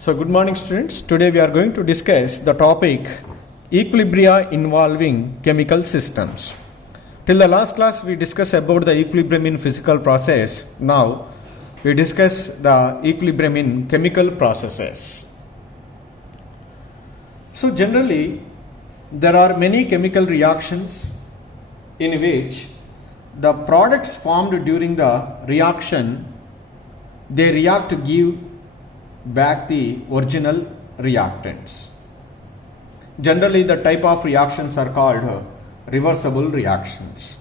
So good morning students. Today we are going to discuss the topic equilibria involving chemical systems. Till the last class we discussed about the equilibrium in physical process. Now we discuss the equilibrium in chemical processes. So generally there are many chemical reactions in which the products formed during the reaction they react to give back the original reactants. Generally the type of reactions are called reversible reactions.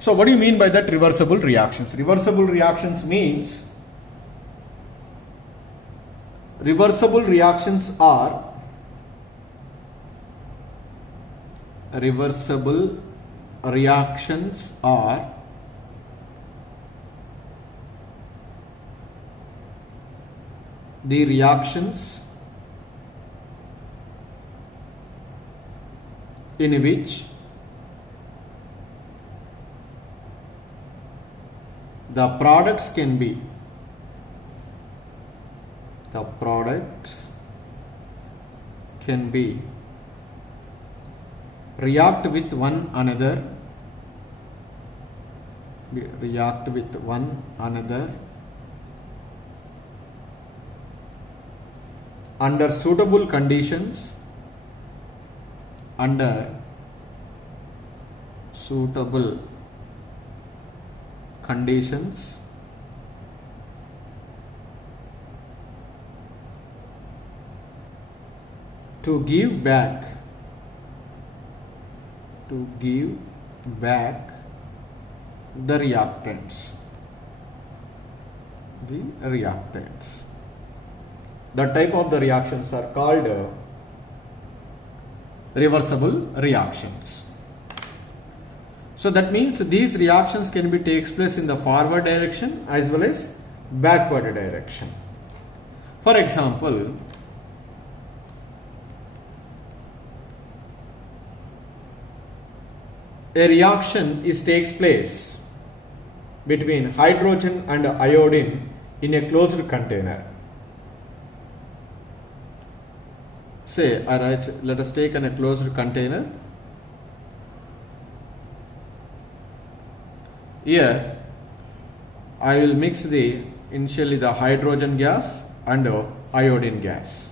So what do you mean by that reversible reactions? Reversible reactions means reversible reactions are the reactions in which the products can be react with one another under suitable conditions to give back the reactants. The type of the reactions are called reversible reactions. So that means these reactions can be takes place in the forward direction as well as backward direction. For example, a reaction takes place between hydrogen and iodine in a closed container. Say, let us take a closed container. Here, I will mix initially the hydrogen gas and iodine gas.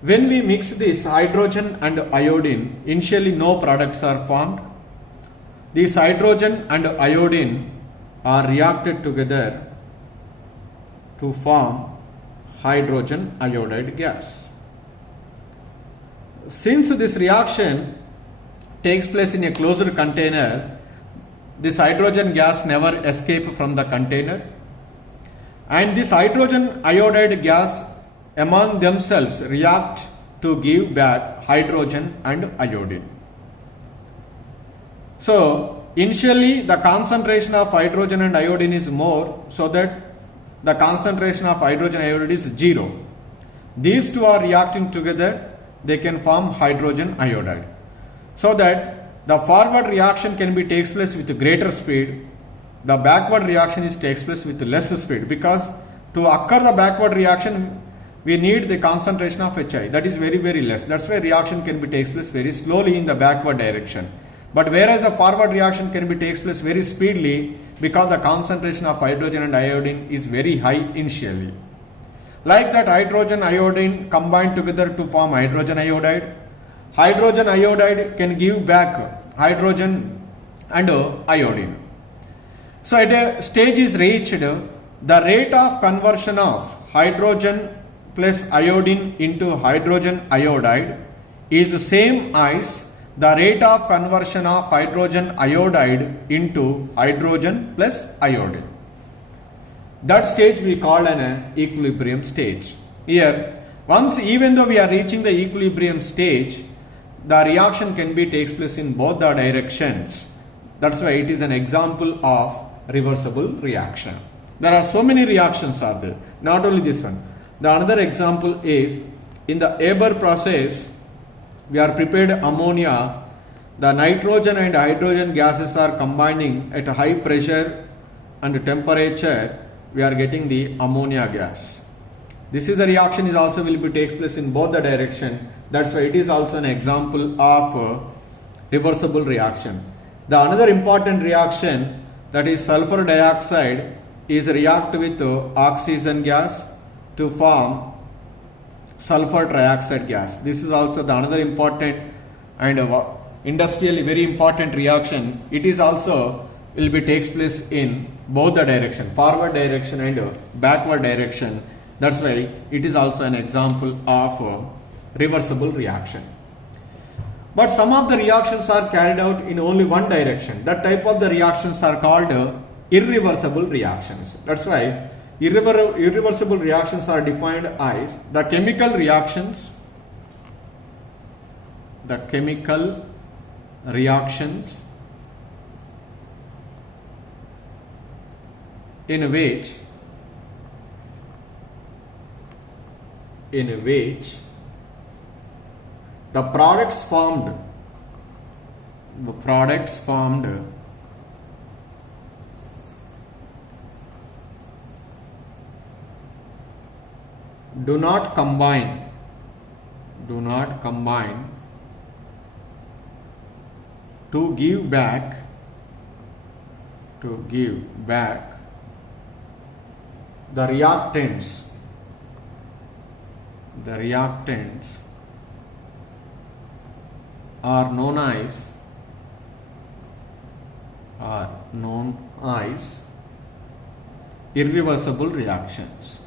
When we mix this hydrogen and iodine, initially no products are formed. These hydrogen and iodine are reacted together to form hydrogen iodide gas. Since this reaction takes place in a closed container, this hydrogen gas never escapes from the container, and this hydrogen iodide gas among themselves react to give back hydrogen and iodine. So initially the concentration of hydrogen and iodine is more, so that the concentration of hydrogen iodide is 0. These two are reacting together, they can form hydrogen iodide. So that the forward reaction can be takes place with greater speed, the backward reaction takes place with less speed, because to occur the backward reaction we need the concentration of HI, that is very less. That's why reaction can be takes place very slowly in the backward direction. But whereas the forward reaction can be takes place very speedily, because the concentration of hydrogen and iodine is very high initially. Like that, hydrogen iodine combine together to form hydrogen iodide. Hydrogen iodide can give back hydrogen and iodine. So at a stage is reached, the rate of conversion of hydrogen plus iodine into hydrogen iodide is the same as the rate of conversion of hydrogen iodide into hydrogen plus iodine. That stage we call an equilibrium stage. Here, once even though we are reaching the equilibrium stage, the reaction can be takes place in both the directions. That's why it is an example of reversible reaction. There are so many reactions are there, not only this one. The another example is in the Haber process. We are prepared ammonia, the nitrogen and hydrogen gases are combining at a high pressure and temperature we are getting the ammonia gas. This is the reaction is also will be takes place in both the direction. That's why it is also an example of reversible reaction. The another important reaction, that is sulfur dioxide, is react with oxygen gas to form sulfur trioxide gas. This is also the another important and industrially very important reaction. It is also will be takes place in both the direction, forward direction and backward direction. That's why it is also an example of reversible reaction. But some of the reactions are carried out in only one direction. That type of the reactions are called irreversible reactions. That's why irreversible reactions are defined as the chemical reactions in which the products formed do not combine to give back the reactants are known as irreversible reactions.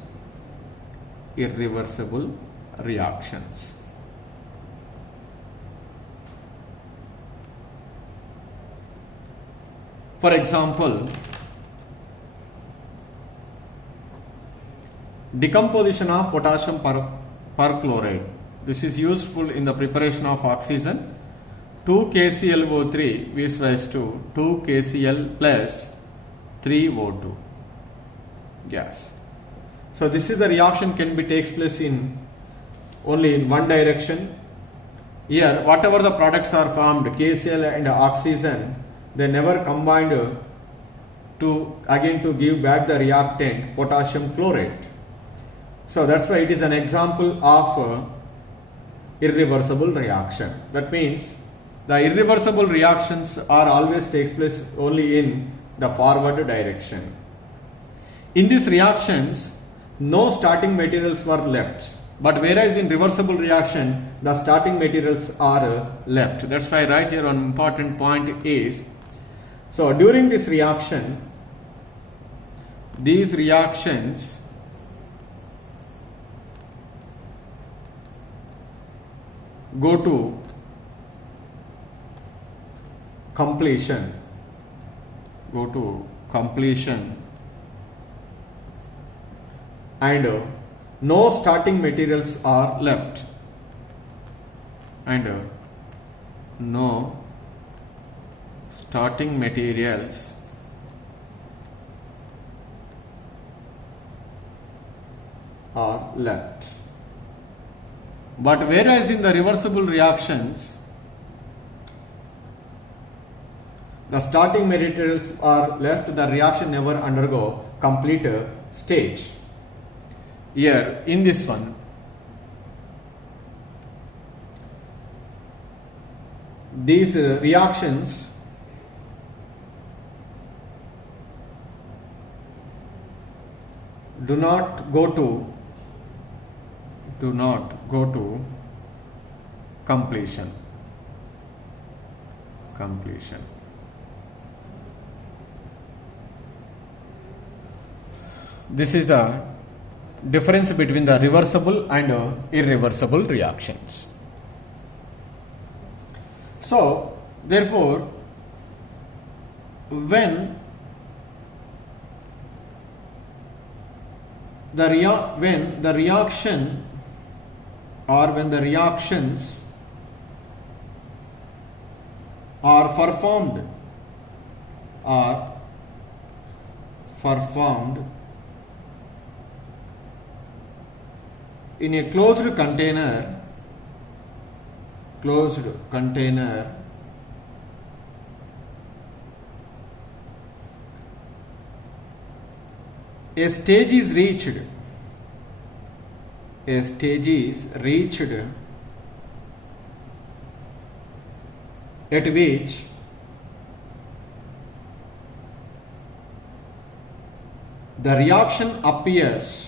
For example, decomposition of potassium perchlorate. This is useful in the preparation of oxygen. 2 KClO3 is raised to 2 KCl plus 3O2 gas. So this is the reaction can be takes place in only in one direction. Here whatever the products are formed, KCl and oxygen, they never combined to give back the reactant potassium chlorate. So that's why it is an example of irreversible reaction. That means the irreversible reactions are always takes place only in the forward direction. In these reactions, no starting materials were left, but whereas in reversible reaction, the starting materials are left. That's why right here one important point is, so during this reaction, these reactions go to completion, and no starting materials are left, but whereas in the reversible reactions, the starting materials are left, the reaction never undergo complete stage. Here in this one, these reactions do not go to completion. This is the difference between the reversible and irreversible reactions. So therefore, when the reactions are performed in a closed container, a stage is reached at which the reaction appears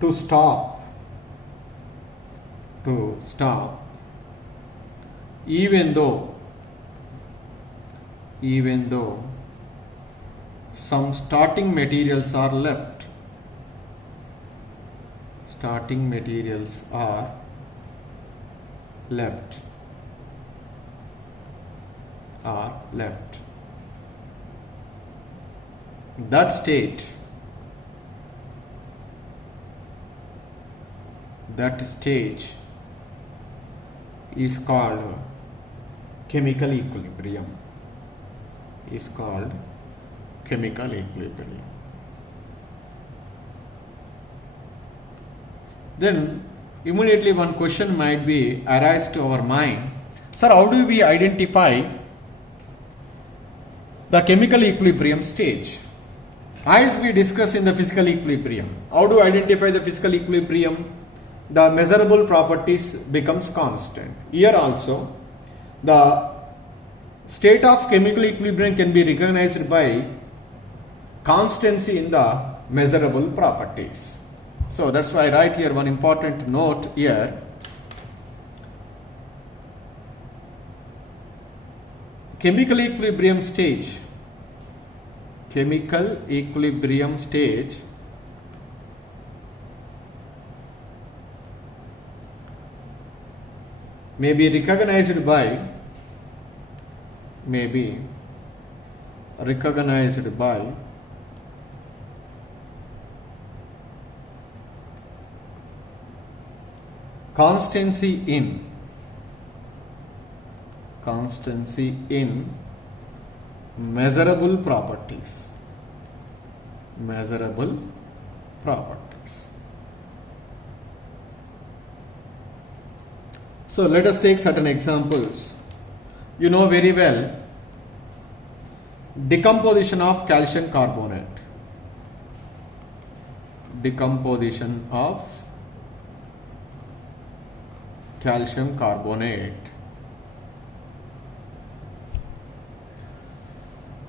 to stop even though some starting materials are left. That state is called chemical equilibrium. Then immediately one question might be arise to our mind, sir, how do we identify the chemical equilibrium stage? As we discussed in the physical equilibrium, how to identify the physical equilibrium? The measurable properties becomes constant. Here also, the state of chemical equilibrium can be recognized by constancy in the measurable properties. So that's why I write here one important note here. Chemical equilibrium stage may be recognized by constancy in measurable properties. So let us take certain examples. You know very well decomposition of calcium carbonate.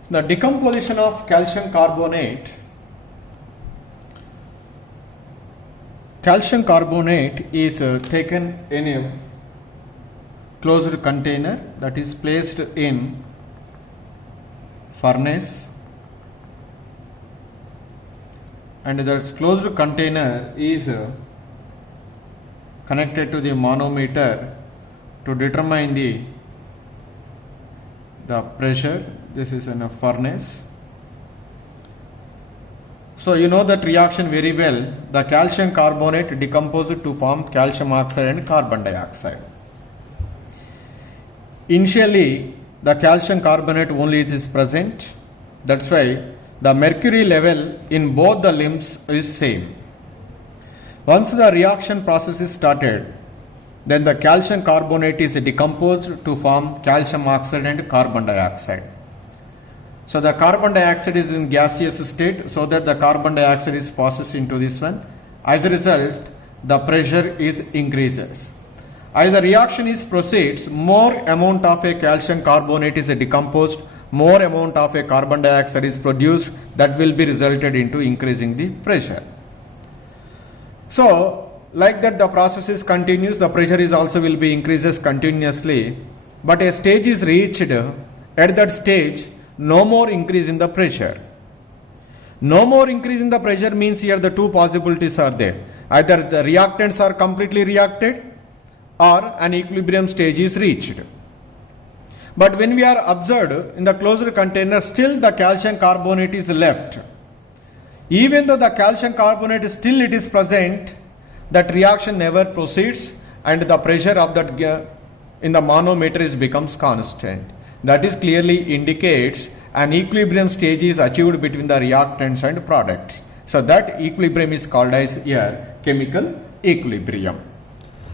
The decomposition of calcium carbonate is taken in a closed container, that is placed in furnace, and the closed container is connected to the manometer to determine the pressure. This is in a furnace. So you know that reaction very well. The calcium carbonate decomposed to form calcium oxide and carbon dioxide. Initially, the calcium carbonate only is present. That's why the mercury level in both the limbs is same. Once the reaction process is started, then the calcium carbonate is decomposed to form calcium oxide and carbon dioxide. So the carbon dioxide is in gaseous state, so that the carbon dioxide is processed into this one. As a result, the pressure is increases. As the reaction is proceeds, more amount of a calcium carbonate is decomposed, more amount of a carbon dioxide is produced, that will be resulted into increasing the pressure. So like that the process is continuous, the pressure is also will be increases continuously, but a stage is reached. At that stage, no more increase in the pressure. No more increase in the pressure means here the two possibilities are there. Either the reactants are completely reacted or an equilibrium stage is reached. But when we are observed in the closed container, still the calcium carbonate is left. Even though the calcium carbonate still it is present, that reaction never proceeds and the pressure of that in the manometer is becomes constant. That is clearly indicates an equilibrium stage is achieved between the reactants and products. So that equilibrium is called as here chemical equilibrium.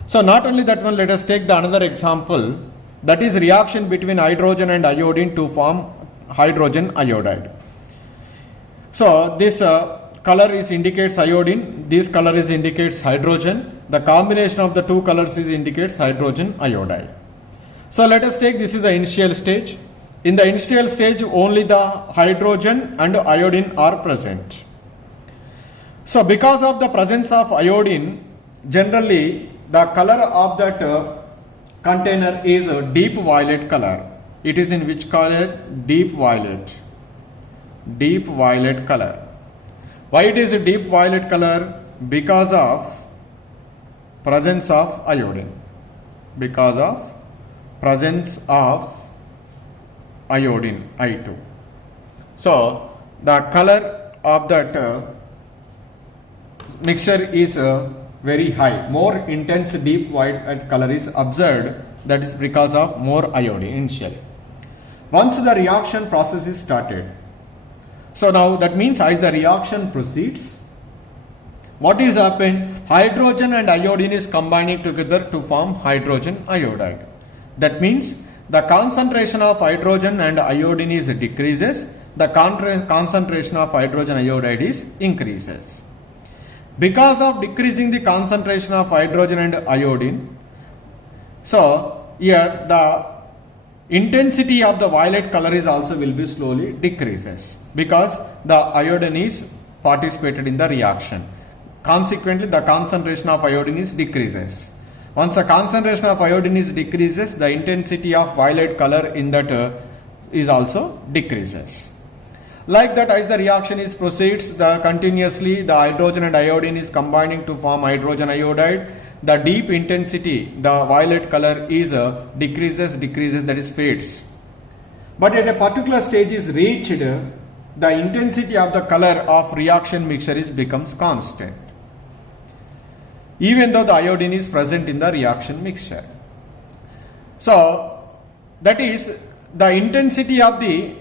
So not only that one, let us take the another example, that is reaction between hydrogen and iodine to form hydrogen iodide. So this color is indicates iodine, this color is indicates hydrogen, the combination of the two colors is indicates hydrogen iodide. So let us take, this is the initial stage. In the initial stage only the hydrogen and iodine are present. So because of the presence of iodine, generally the color of that container is a deep violet color. It is in which color? Deep violet. Deep violet color. Why it is a deep violet color? Because of presence of iodine. Because of presence of iodine, I2. So the color of that mixture is very high. More intense deep violet color is observed. That is because of more iodine initially. Once the reaction process is started, so now that means as the reaction proceeds, what is happened? Hydrogen and iodine is combining together to form hydrogen iodide. That means the concentration of hydrogen and iodine is decreases, the concentration of hydrogen iodide is increases. Because of decreasing the concentration of hydrogen and iodine, so here the intensity of the violet color is also will be slowly decreases because the iodine is participated in the reaction. Consequently, the concentration of iodine is decreases. Once the concentration of iodine is decreases, the intensity of violet color in that is also decreases. Like that, as the reaction is proceeds, the continuously the hydrogen and iodine is combining to form hydrogen iodide. The deep intensity, the violet color is decreases, that is fades. But at a particular stage is reached, the intensity of the color of reaction mixture is becomes constant, even though the iodine is present in the reaction mixture. So that is the intensity of the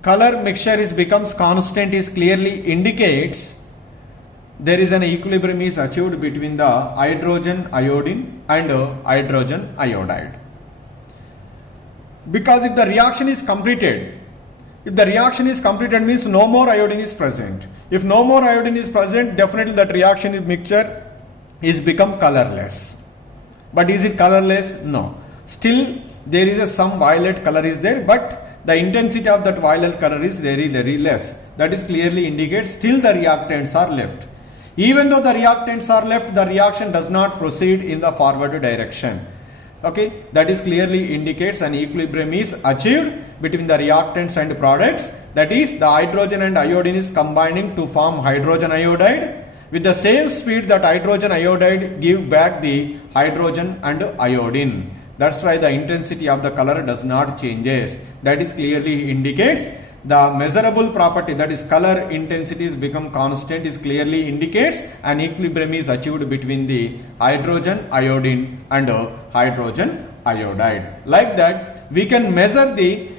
color mixture is becomes constant is clearly indicates there is an equilibrium is achieved between the hydrogen iodine and hydrogen iodide. Because if the reaction is completed, means no more iodine is present. If no more iodine is present, definitely that reaction mixture is become colorless. But is it colorless? No. Still there is some violet color is there, but the intensity of that violet color is very, very less. That is clearly indicates still the reactants are left. Even though the reactants are left, the reaction does not proceed in the forward direction. Okay, that is clearly indicates an equilibrium is achieved between the reactants and products. That is, the hydrogen and iodine is combining to form hydrogen iodide. With the same speed that hydrogen iodide give back the hydrogen and iodine. That's why the intensity of the color does not changes. That is clearly indicates the measurable property, that is color intensity is become constant, is clearly indicates an equilibrium is achieved between the hydrogen iodine and hydrogen iodide. Like that, we can measure the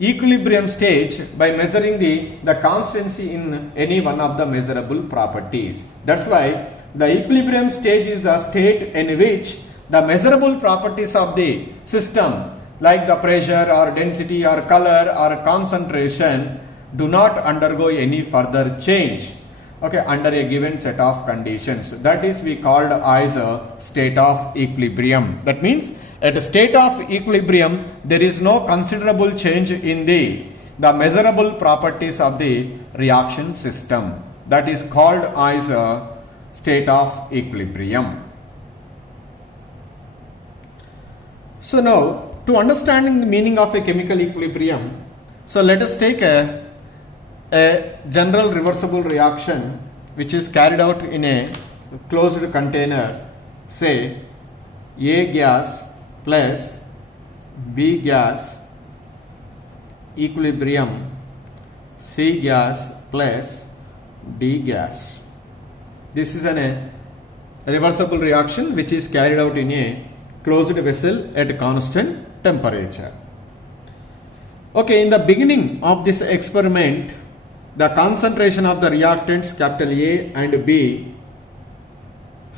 equilibrium stage by measuring the constancy in any one of the measurable properties. That's why the equilibrium stage is the state in which the measurable properties of the system like the pressure or density or color or concentration do not undergo any further change, okay, under a given set of conditions. That is we called as a state of equilibrium. That means at a state of equilibrium there is no considerable change in the measurable properties of the reaction system. That is called as a state of equilibrium. So now, to understanding the meaning of a chemical equilibrium, so let us take a general reversible reaction which is carried out in a closed container, say A gas plus B gas equilibrium C gas plus D gas. This is a reversible reaction which is carried out in a closed vessel at constant temperature. Okay, in the beginning of this experiment, the concentration of the reactants capital A and B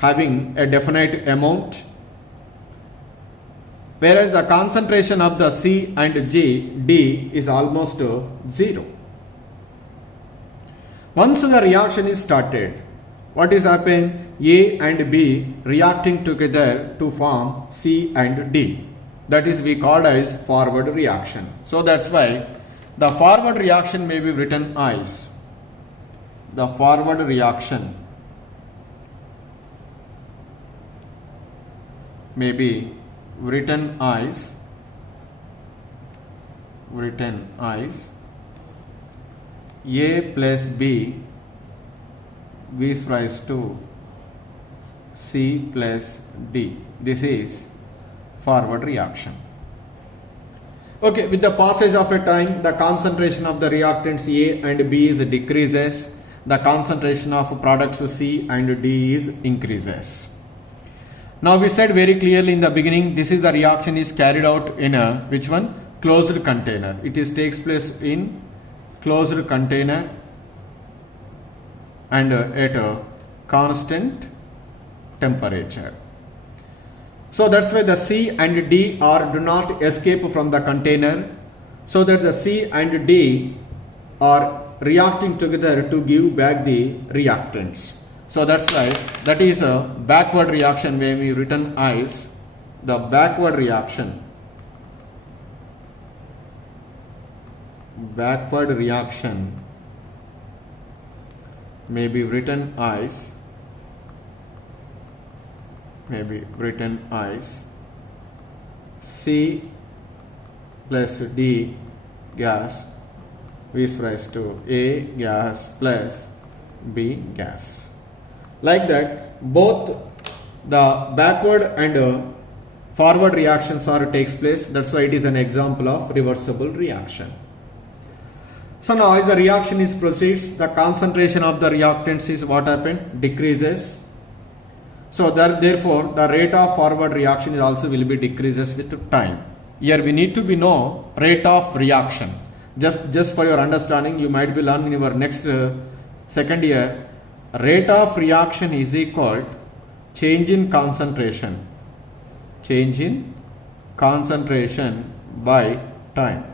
having a definite amount, whereas the concentration of the C and D is almost 0. Once the reaction is started, what is happening? A and B reacting together to form C and D. That is we call as forward reaction. So that's why the forward reaction may be written as the forward reaction may be written as A plus B gives rise to C plus D. This is forward reaction. Okay, with the passage of a time, the concentration of the reactants A and B is decreases. The concentration of products C and D is increases. Now we said very clearly in the beginning, this is the reaction is carried out in a which one? Closed container. It is takes place in closed container and at a constant temperature. So that's why the C and D do not escape from the container, so that the C and D are reacting together to give back the reactants. So that's why that is a backward reaction may be written as the backward reaction. Backward reaction may be written as C plus D gas gives rise to A gas plus B gas. Like that, both the backward and forward reactions takes place. That's why it is an example of reversible reaction. So now as the reaction is proceeds, the concentration of the reactants is what happened? Decreases. So therefore the rate of forward reaction is also will be decreases with time. Here we need to be know rate of reaction. Just for your understanding, you might be learning in your next second year. Rate of reaction is equal change in concentration. Change in concentration by time.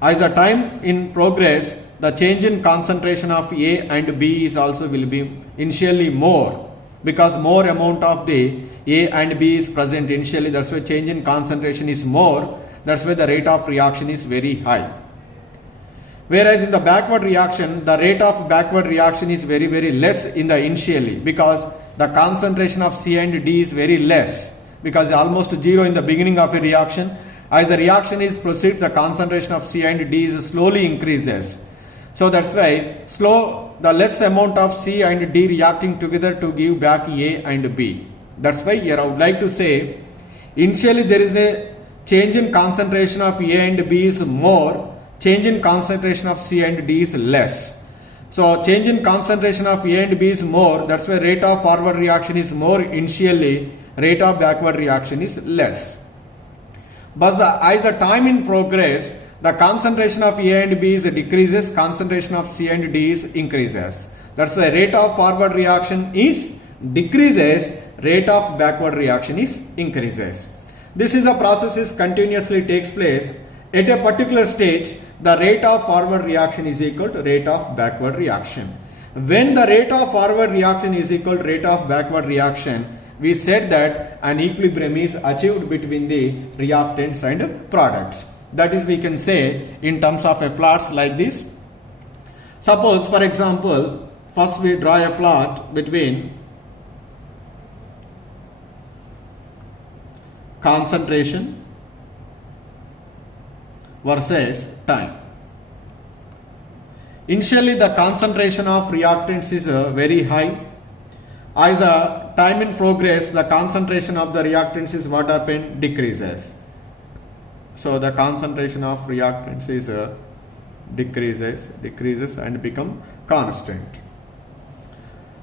As the time in progress, the change in concentration of A and B is also will be initially more, because more amount of the A and B is present initially. That's why change in concentration is more. That's why the rate of reaction is very high. Whereas in the backward reaction, the rate of backward reaction is very, very less in the initially, because the concentration of C and D is very less, because almost 0 in the beginning of a reaction. As the reaction is proceed, the concentration of C and D is slowly increases. So that's why the less amount of C and D reacting together to give back A and B. That's why here I would like to say, initially there is a change in concentration of A and B is more, change in concentration of C and D is less. So change in concentration of A and B is more, that's why rate of forward reaction is more initially, rate of backward reaction is less. But as the time in progress, the concentration of A and B is decreases, concentration of C and D is increases. That's why rate of forward reaction is decreases, rate of backward reaction is increases. This is the process is continuously takes place. At a particular stage, the rate of forward reaction is equal to rate of backward reaction. When the rate of forward reaction is equal to rate of backward reaction, we said that an equilibrium is achieved between the reactants and products. That is, we can say in terms of a plots like this. Suppose, for example, first we draw a plot between concentration versus time. Initially, the concentration of reactants is very high. As the time in progress, the concentration of the reactants is what happened? Decreases. So the concentration of reactants is decreases and become constant.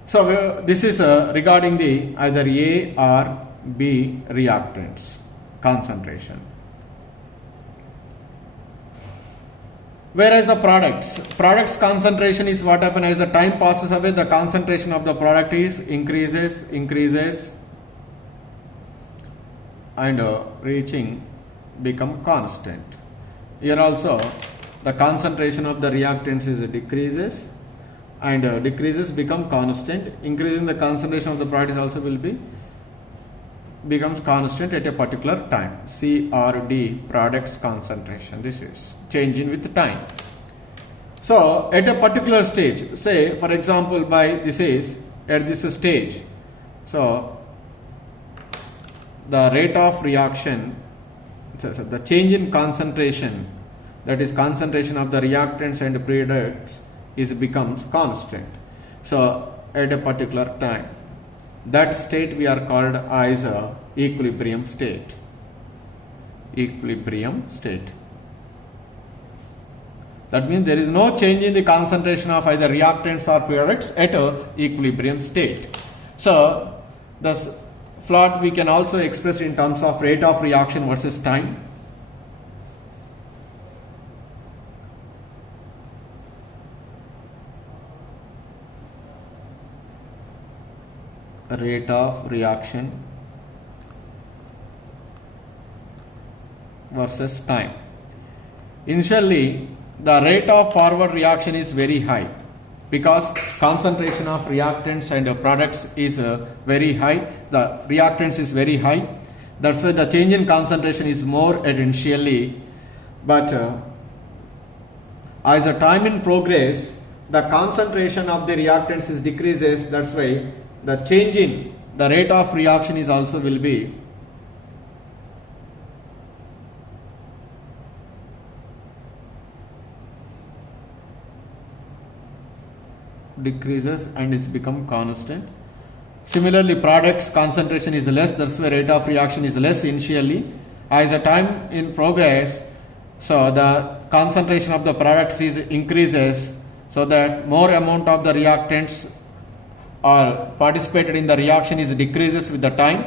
So this is regarding the either A or B reactants concentration. Whereas the products concentration is what happens as the time passes away, the concentration of the product is increases and reaching become constant. Here also the concentration of the reactants is decreases and decreases become constant. Increasing the concentration of the product is also will be becomes constant at a particular time. CRD, products concentration. This is changing with time. So at a particular stage, say for example by this is at this stage, so the rate of reaction, so the change in concentration, that is concentration of the reactants and products, is becomes constant. So at a particular time, that state we are called as a equilibrium state. Equilibrium state. That means there is no change in the concentration of either reactants or products at a equilibrium state. So this plot we can also express in terms of rate of reaction versus time. Rate of reaction versus time. Initially, the rate of forward reaction is very high because concentration of reactants and products is very high. The reactants is very high. That's why the change in concentration is more at initially. But as the time in progress, the concentration of the reactants is decreases. That's why the change in the rate of reaction is also will be decreases and is become constant. Similarly, products concentration is less, that's why rate of reaction is less initially. As the time in progress, so the concentration of the products is increases, so that more amount of the reactants are participated in the reaction is decreases with the time,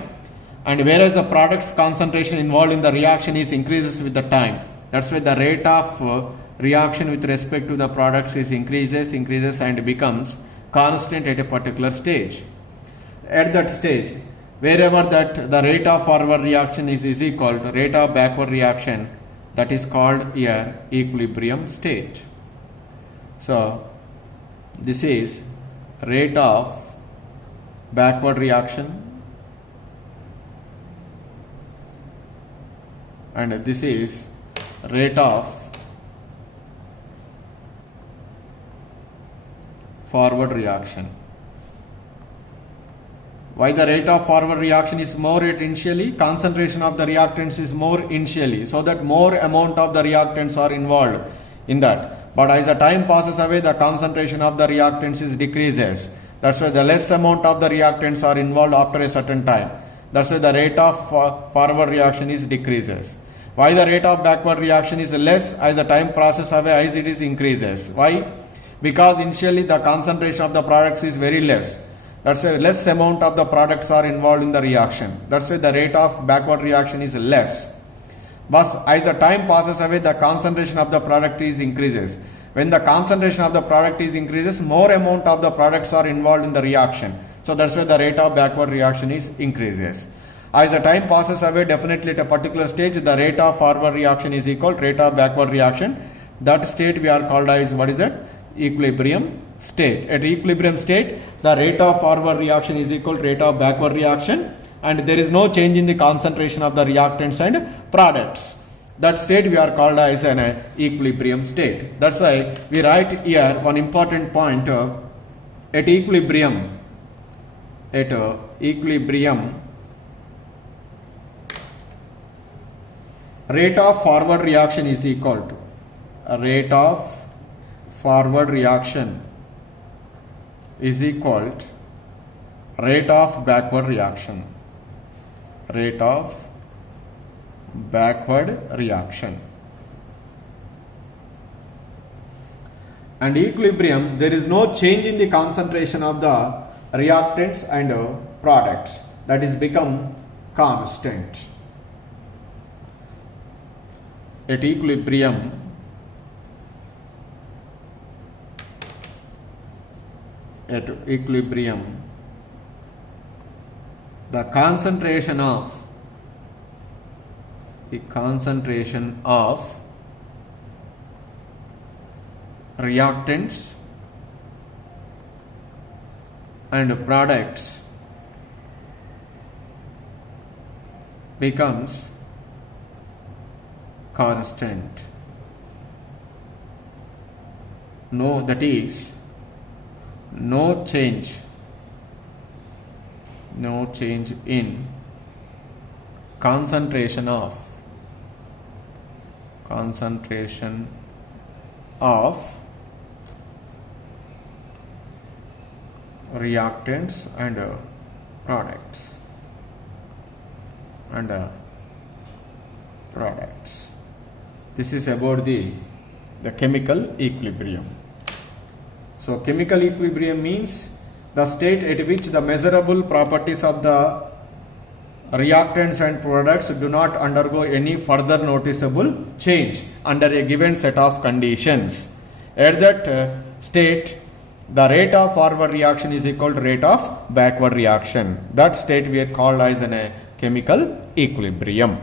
and whereas the products concentration involved in the reaction is increases with the time. That's why the rate of reaction with respect to the products is increases and becomes constant at a particular stage. At that stage, wherever that the rate of forward reaction is equal to rate of backward reaction, that is called here equilibrium state. So this is rate of backward reaction and this is rate of forward reaction. Why the rate of forward reaction is more at initially? Concentration of the reactants is more initially, so that more amount of the reactants are involved in that. But as the time passes away, the concentration of the reactants is decreases. That's why the less amount of the reactants are involved after a certain time. That's why the rate of forward reaction is decreases. Why the rate of backward reaction is less? As the time passes away, as it is increases. Why? Because initially the concentration of the products is very less. That's why less amount of the products are involved in the reaction. That's why the rate of backward reaction is less. But as the time passes away, the concentration of the product is increases. When the concentration of the product is increases, more amount of the products are involved in the reaction. So that's why the rate of backward reaction is increases. As the time passes away, definitely at a particular stage, the rate of forward reaction is equal to rate of backward reaction. That state we are called as, what is that? Equilibrium state. At equilibrium state, the rate of forward reaction is equal to rate of backward reaction, and there is no change in the concentration of the reactants and products. That state we are called as an equilibrium state. That's why we write here one important point. At equilibrium, rate of forward reaction is equal to rate of forward reaction is equal to rate of backward reaction. Rate of backward reaction. And equilibrium, there is no change in the concentration of the reactants and products. That is become constant. At equilibrium, at equilibrium, the concentration of reactants and products becomes constant. That is, no change in concentration of reactants and products. This is about the chemical equilibrium. So chemical equilibrium means the state at which the measurable properties of the reactants and products do not undergo any further noticeable change under a given set of conditions. At that state, the rate of forward reaction is equal to rate of backward reaction. That state we are called as a chemical equilibrium.